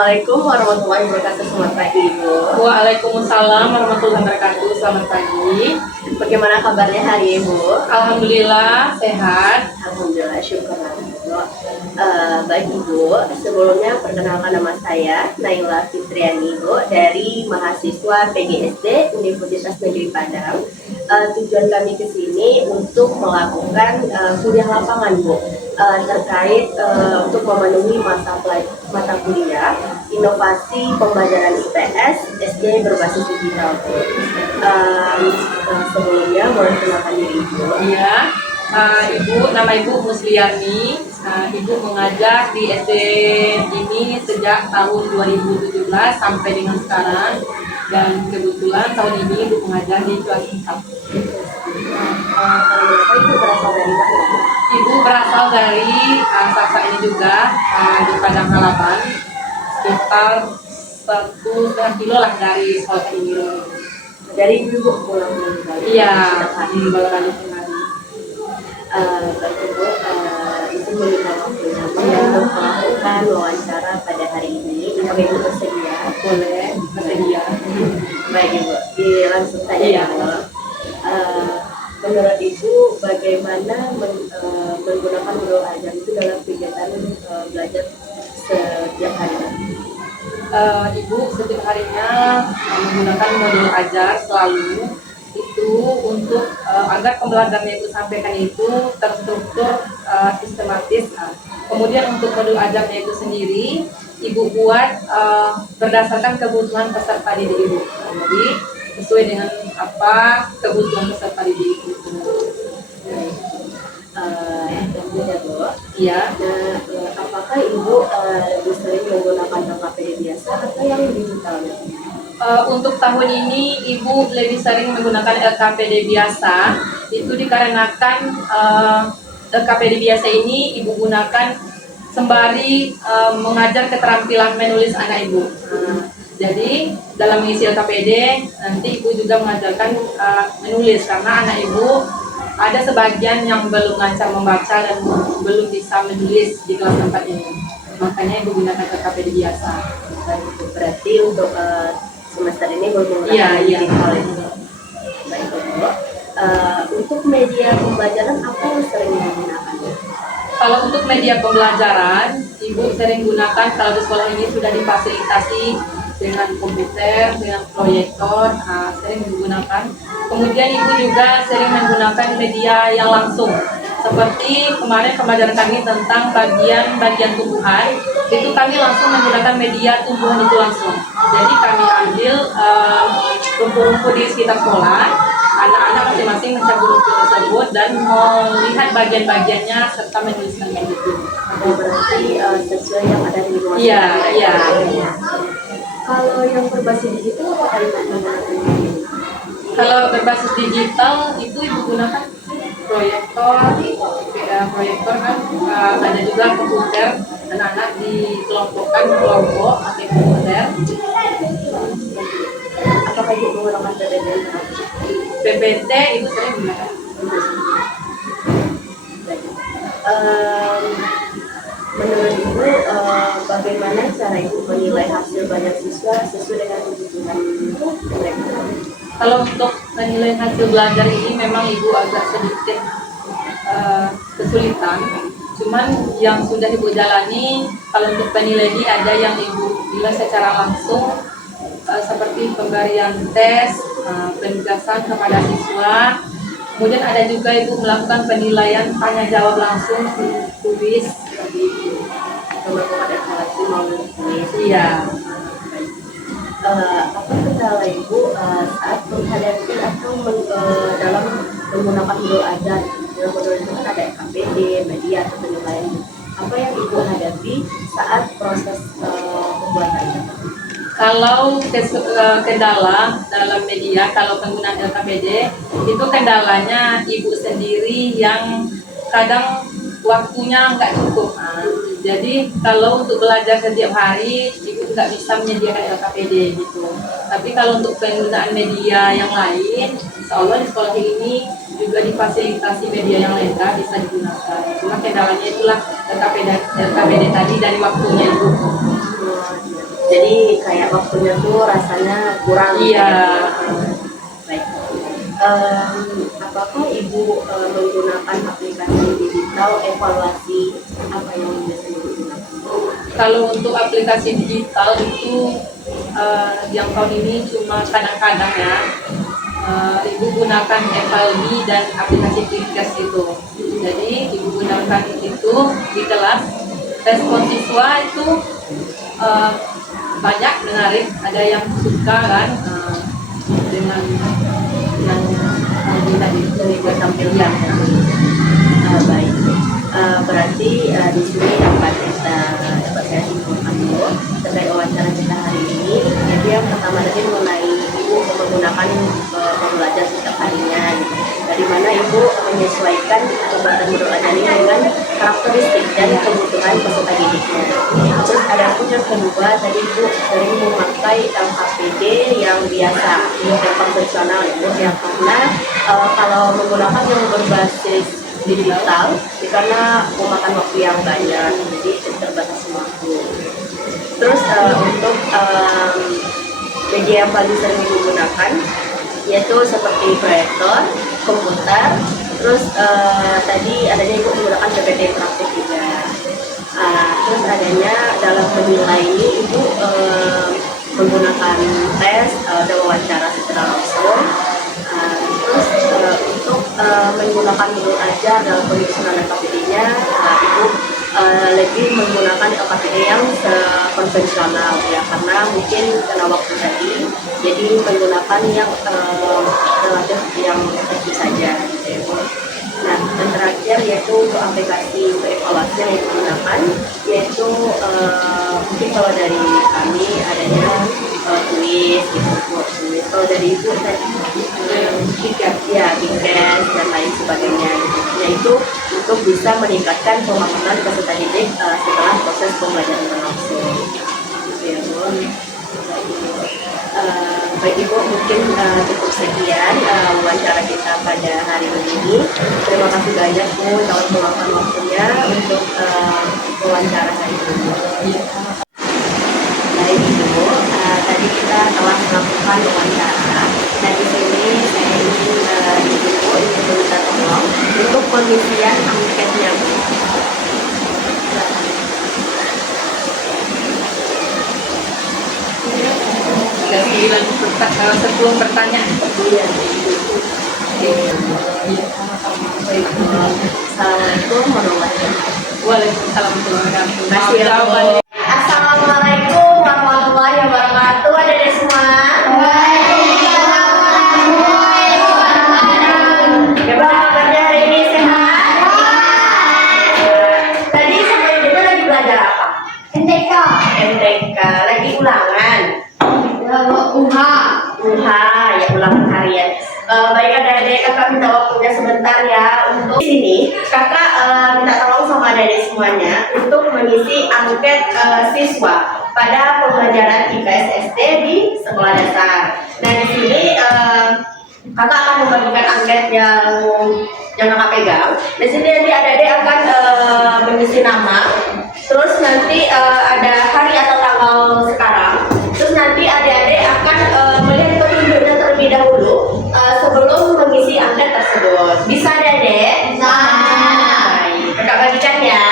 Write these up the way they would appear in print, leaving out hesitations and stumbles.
Assalamualaikum warahmatullahi wabarakatuh. Selamat pagi Ibu. Waalaikumsalam warahmatullahi wabarakatuh. Selamat pagi. Bagaimana kabarnya hari Ibu? Alhamdulillah sehat. Alhamdulillah, syukurlah Ibu. Baik Ibu, sebelumnya perkenalkan nama saya Naila Fitriani Ibu dari mahasiswa PGSD Universitas Negeri Padang. Tujuan kami ke sini untuk melakukan kuliah lapangan Bu, terkait untuk memenuhi mata kuliah inovasi pembelajaran IPS SD berbasis digital. Sebelumnya boleh kenalkan diri Ibu. Iya, nama Ibu Musliani. Ibu mengajar di SD ini sejak tahun 2017 sampai dengan sekarang. Dan kebetulan tahun ini Ibu mengajar di kelas 4. Ibu berasal dari mana? Ibu berasal dari Saksa ini juga, di Padang Halapan, sekitar 1,5 kilo lah dari sekolah ini. Dari Ibu pulang dari Iya, di Bali kemarin. Baik Ibu, izin meminta waktunya untuk melakukan wawancara pada hari ini. Apakah Ibu bersedia? Boleh, bersedia. Baik Ibu, langsung saja Iya. Ibu. Menurut Ibu, bagaimana menggunakan Google Ajar itu dalam kegiatan belajar setiap hari? Ibu setiap harinya menggunakan modul ajar selalu itu untuk agar pembelajarannya itu sampaikan itu terstruktur, sistematis. Kemudian untuk modul ajarnya itu sendiri Ibu buat berdasarkan kebutuhan peserta didik Ibu. Jadi sesuai dengan apa kebutuhan peserta didik itu. Yang beda Bu. Iya. Nah, apakah Ibu lebih sering menggunakan LKPD biasa atau yang digital? Untuk tahun ini Ibu lebih sering menggunakan LKPD biasa. Itu dikarenakan LKPD biasa ini Ibu gunakan sembari mengajar keterampilan menulis anak Ibu. Jadi dalam mengisi LKPD nanti Ibu juga mengajarkan menulis karena anak Ibu ada sebagian yang belum lancar membaca dan belum bisa menulis di kelas 4 ini. Makanya Ibu gunakan LKPD biasa. Berarti untuk semester ini belum menggunakan Iya. digital itu. Baik Bu. Untuk media pembelajaran apa yang sering digunakan? Kalau untuk media pembelajaran, Ibu sering gunakan kalau di sekolah ini sudah difasilitasi dengan komputer, dengan proyektor, sering digunakan. Kemudian Ibu juga sering menggunakan media yang langsung. Seperti kemarin pembelajaran kami tentang bagian tumbuhan, itu kami langsung menggunakan media tumbuhan itu langsung. Jadi kami ambil rumput-rumput di sekitar sekolah, anak-anak masing-masing mencabut rumput tersebut dan melihat bagian-bagiannya serta menuliskannya itu. Berarti sesuai yang ada di rumah. Iya. Kalau yang berbasis digital apa Ibu menggunakan? Kalau berbasis digital itu Ibu gunakan proyektor kan, ada juga komputer, anak-anak dikelompokkan kelompok pakai komputer. Apakah Ibu menggunakan PPT? PPT itu sering gunakan. Menurut Ibu, bagaimana cara Ibu menilai hasil banyak siswa sesuai dengan kebutuhan mereka? Kalau untuk menilai hasil belajar ini memang Ibu agak sedikit kesulitan. Cuman yang sudah Ibu jalani, kalau untuk penilaian ada yang Ibu nilai secara langsung, seperti pemberian tes, penugasan kepada siswa. Kemudian ada juga Ibu melakukan penilaian tanya jawab langsung tulis seperti itu. Melakukan evaluasi melalui kuis. Iya. Apa kendala Ibu saat menghadapi atau dalam menggunakan Google Ajar? Dalam modul itu kan ada LKPD, media atau penilaian. Apa yang Ibu hadapi saat proses pembuatannya? Kalau kendala dalam media, kalau penggunaan LKPD, itu kendalanya Ibu sendiri yang kadang waktunya nggak cukup. Jadi kalau untuk belajar setiap hari, Ibu nggak bisa menyediakan LKPD gitu. Tapi kalau untuk penggunaan media yang lain, insya Allah di sekolah ini juga difasilitasi media yang lain bisa digunakan. Cuma kendalanya itulah LKPD tadi dari waktunya Ibu. Jadi kayak waktunya tuh rasanya kurang. Iya. Baik. Apakah Ibu menggunakan aplikasi digital evaluasi apa yang biasanya digunakan? Kalau untuk aplikasi digital itu yang tahun ini cuma kadang-kadang ya. Ibu gunakan FLB dan aplikasi Quickcast itu. Jadi ibu gunakan itu di kelas. Respon siswa itu banyak menarik. Ada yang suka kan dengan yang Dari tampilkan. Baik. Berarti di sini dapat saya simpulkan dulu terkait wawancara kita hari ini. Jadi yang pertama tadi mengenai Ibu menggunakan pembelajar setiap harinya, gitu. Dari mana Ibu menyesuaikan kegiatan belajar ini dengan karakteristik dan kebutuhan peserta didiknya. Terus ada pun yang kedua tadi Ibu sering memakai LKPD yang biasa, yang konvensional itu ya, karena kalau menggunakan yang berbasis digital karena memakan waktu yang banyak, jadi terbatas waktu. Terus untuk media yang paling sering digunakan yaitu seperti proyektor, komputer, terus tadi adanya Ibu menggunakan PPT interaktif juga. Terus adanya dalam menilai ini Ibu menggunakan tes dan wawancara secara langsung. Terus untuk menggunakan guru ajar dalam penyusunan LKPD-nya, Ibu lebih menggunakan LKPD yang konvensional ya, karena mungkin karena waktu tadi, jadi menggunakan yang relatif yang efektif saja gitu ya, Bu. Nah, dan terakhir yaitu untuk aplikasi untuk evaluasi yang digunakan, yaitu mungkin kalau dari kami adanya tulis gitu, Bu. Tulis. Kalau dari Ibu tadi tiket ya, tiket dan lain sebagainya gitu. Yaitu untuk bisa meningkatkan pemahaman peserta didik setelah proses pembelajaran berlangsung. Gitu ya, Bu. Baik Ibu, mungkin cukup sekian wawancara kita pada hari ini. Terima kasih banyak Bu telah meluangkan waktunya untuk wawancara hari ini. Baik Ibu, tadi kita telah melakukan wawancara. Nah di sini saya ingin Ibu untuk meminta tolong untuk pengisian anketnya Bu. Ada 10 pertanyaan. Iya. Assalamualaikum warahmatullahi wabarakatuh. Waalaikumsalam warahmatullahi Terima kasih ya, Bu. wabarakatuh. Assalamualaikum warahmatullahi wabarakatuh. Adik-adik semua. Gimana kabarnya hari ini, sehat? Tadi sampai kita lagi belajar apa? MTK. MTK. Lagi ulangan. Ya ulangan harian. Baik adik-adik, kakak minta waktunya sebentar ya untuk di sini. Kakak minta tolong sama adik-adik semuanya untuk mengisi angket siswa pada pembelajaran IPS SD di sekolah dasar. Nah di sini kakak akan membagikan angket yang kakak pegang. Di sini nanti adik-adik akan mengisi nama, terus nanti ada hari atau tanggal sekarang. Terus nanti adik-adik akan melihat petunjuknya terlebih dahulu sebelum mengisi angket tersebut. Bisa adik-adik? Bisa. Baik, kakak bagikan ya.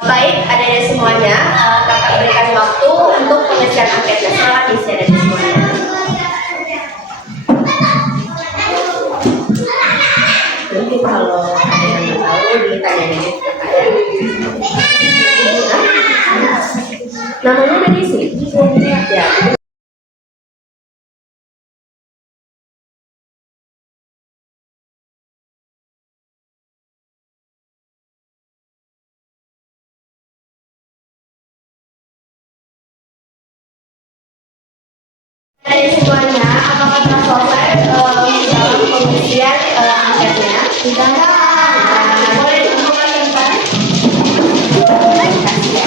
Baik, adik-adik semuanya, kakak berikan waktu untuk pengisian anketnya. Selamat isi adik-adik semuanya. Nanti kalau ada yang nggak tahu ditanya adik ke kakak ya. Namanya udah diisi? Ya. Dari semuanya, apakah telah selesai dalam pengisian anketnya? Tidak. Boleh dikembalikan? Terima kasih.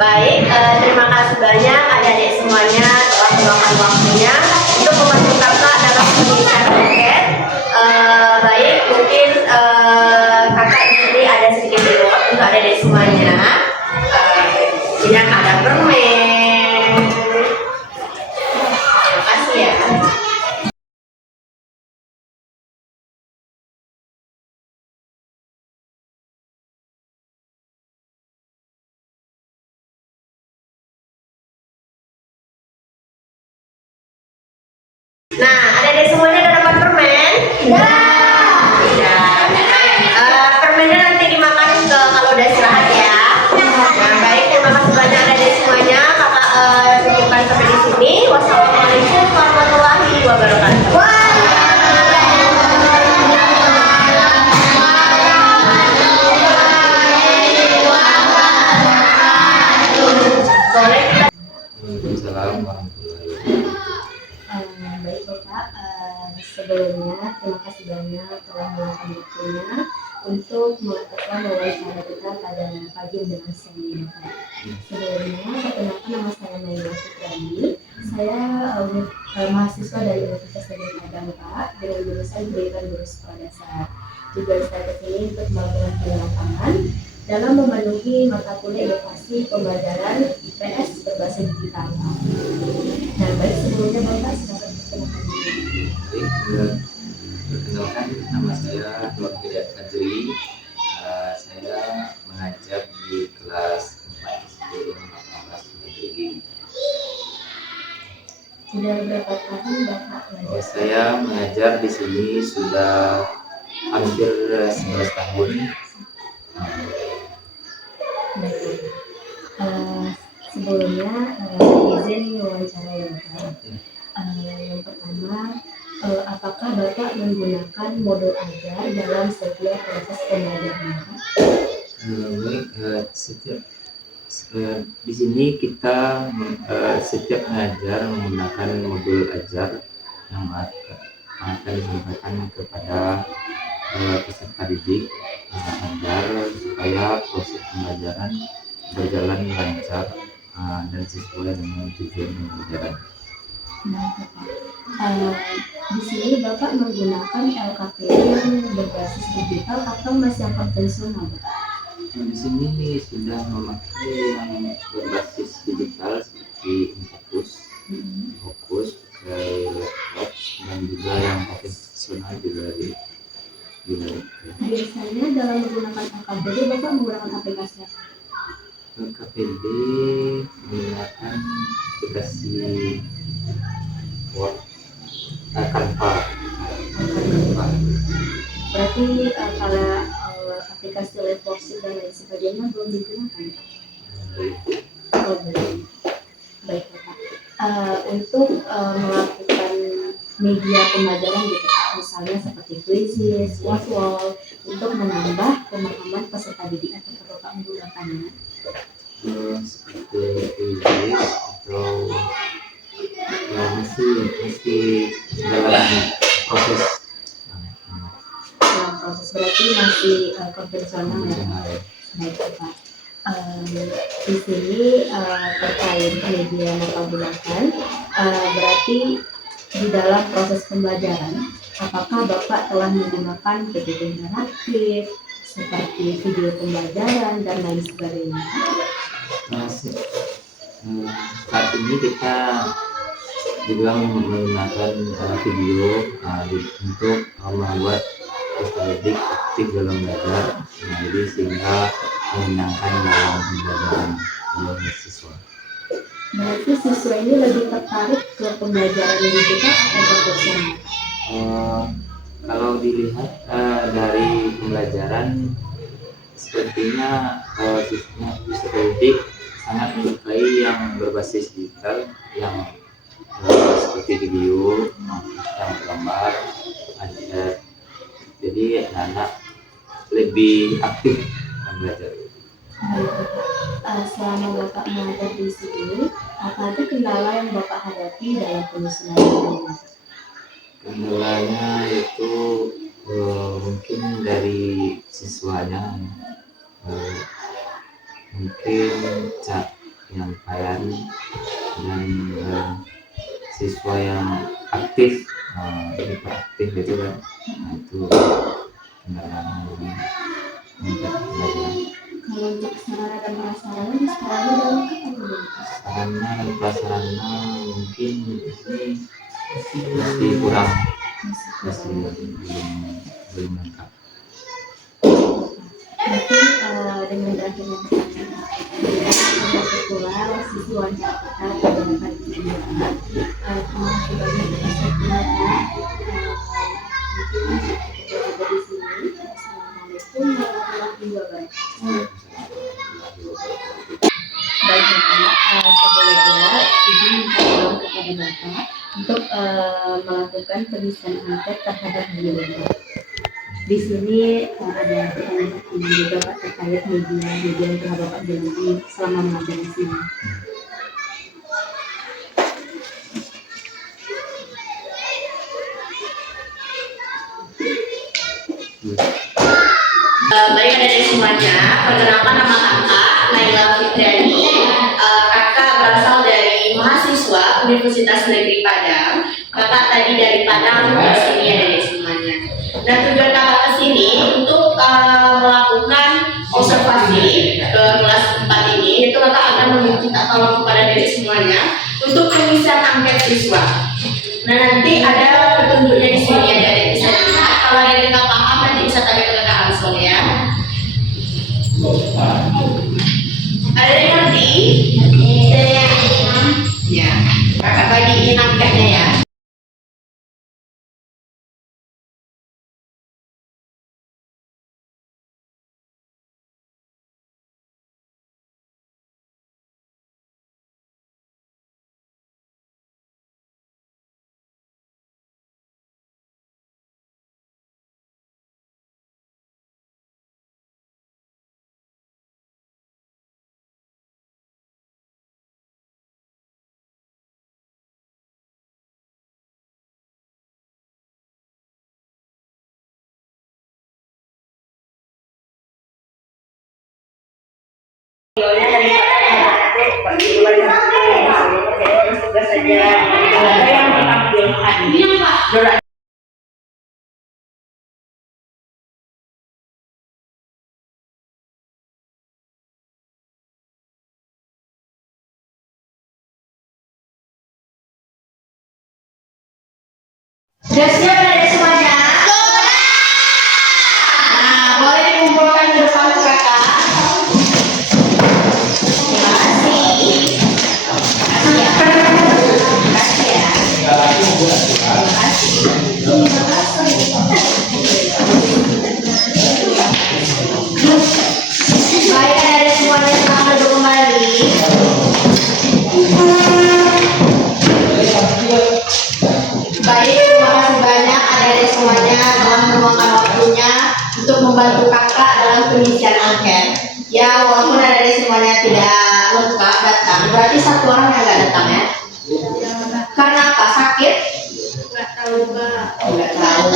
Baik, terima kasih banyak adik-adik semuanya telah meluangkan waktunya untuk membantu kakak dalam pengisian angket. Baik, mungkin kakak di sini ada sedikit reward untuk adik-adik semuanya. Ini ada permen. Terima kasih ya. Nah, adik-adik semuanya udah dapat permen? Tidak. Permennya nanti dimakan kalau udah istirahat ya. Nah, baik, terima kasih banyak adik-adik semuanya. Kakak cukupkan sampai di sini. Wassalamualaikum warahmatullahi wabarakatuh. Boleh kita Waalaikumsalam warahmatullahi wabarakatuh. Baik Bapak, sebelumnya terima kasih banyak telah meluangkan waktunya untuk melakukan wawancara kita pada pagi dengan saya Bapak. Sebelumnya, perkenalkan nama saya Naila Fitriani. Saya mahasiswa dari Universitas Negeri Padang Pak, dengan jurusan Pendidikan Guru Sekolah Dasar. Juga saya kesini untuk melakukan penelitian dalam memenuhi mata kuliah edukasi pembelajaran IPS berbahasa digital. Nah, baik sebelumnya Bapak silakan perkenalkan diri. Baik, perkenalkan nama saya Nur Hidayat Fajri. Saya mengajar di kelas 4 SD yang 18 Negeri. Sudah berapa tahun Bapak mengajar? Saya mengajar di sini sudah hampir 11 tahun. Baik. Sebelumnya izin wawancara ya Bapak. Yang pertama, apakah Bapak menggunakan modul ajar dalam setiap proses pembelajaran Bapak? Baik, di sini kita setiap mengajar menggunakan modul ajar yang akan disampaikan kepada peserta didik agar supaya proses pembelajaran berjalan lancar dan sesuai dengan tujuan pembelajaran. Nah, Bapak, di sini Bapak menggunakan LKPD yang berbasis digital atau masih yang konvensional, Bapak? Di sini sudah memakai yang berbasis digital seperti Fokus, laptop, dan juga yang konvensional juga di Biasanya dalam menggunakan LKPD Bapak menggunakan aplikasi apa? KPD menggunakan aplikasi Word, Canva. Berarti kalau aplikasi Leadership dan lain sebagainya belum digunakan, Pak? Oh, belum. Baik, Bapak. Untuk melakukan media pembelajaran gitu, Pak, misalnya seperti quizzes, wall, untuk menambah pemahaman peserta didik atau Bapak menggunakannya? Seperti quiz atau masih dalam proses Dalam proses berarti masih konvensional ya? konvensional. Baik, Pak. Di sini terkait media yang Bapak gunakan, berarti di dalam proses pembelajaran, apakah Bapak telah menggunakan PPT interaktif seperti video pembelajaran dan lain sebagainya? Saat ini kita juga menggunakan video untuk membuat peserta didik aktif dalam belajar, jadi sehingga menyenangkan dalam pembelajaran siswa. Berarti siswa ini lebih tertarik ke pembelajaran digital atau konvensional? Kalau dilihat dari pembelajaran, sepertinya siswa didik sangat menyukai yang berbasis digital, yang seperti video, yang gambar, ada. Jadi anak-anak lebih aktif dalam belajar. Selama Bapak mengajar di sini, apa ada kendala yang Bapak hadapi dalam penyusunan ini? Kendalanya itu mungkin dari siswanya, eh, mungkin penyampaian dan siswa yang aktif, hiperaktif gitu kan. Nah, itu kendala untuk belajar. Kalau untuk sarana dan prasarana di sekolahnya udah lengkap atau belum? Sarana dan prasarana mungkin ini masih kurang, masih belum lengkap. Mungkin dengan berakhirnya pertanyaan kebetulan siswa kita pada hari ini terima kasih banyak atas waktunya. Mungkin cukup dari sini. Assalamualaikum warahmatullahi wabarakatuh. Baik Bapak, sebelumnya izin minta tolong kepada Bapak untuk melakukan pengisian angket terhadap diri Bapak. Di sini ada pertanyaan juga Pak terkait media yang telah Bapak jalani selama mengajar di sini. Baik adik-adik semuanya, perkenalkan nama kakak Naila Fitriani. Kakak berasal dari mahasiswa Universitas Negeri Padang. Kakak tadi dari Padang ke sini adik-adik semuanya. Dan tujuan kakak ke sini untuk melakukan observasi ke kelas 4 ini, itu kakak akan meminta tolong kepada adik semuanya untuk pengisian angket siswa. Nah nanti ada petunjuknya di sini adik-adik bisa lihat. Kalau adik nggak paham nanti bisa tanya ke kakak langsung ya. Ada yang ngerti? Ya, kakak bagiin angkatnya ya. Sudah siap adik semuanya? Nah, boleh dikumpulkan di depan kakak. Terima kasih. Baik adik semuanya, selamat duduk kembali. Baik, terima kasih banyak adik-adik semuanya telah meluangkan waktunya untuk membantu kakak dalam pengisian angket. Ya, walaupun adik-adik semuanya tidak lengkap datang, berarti satu orang yang nggak datang ya? Karena apa? Sakit? Nggak tahu, Kak. Nggak tahu.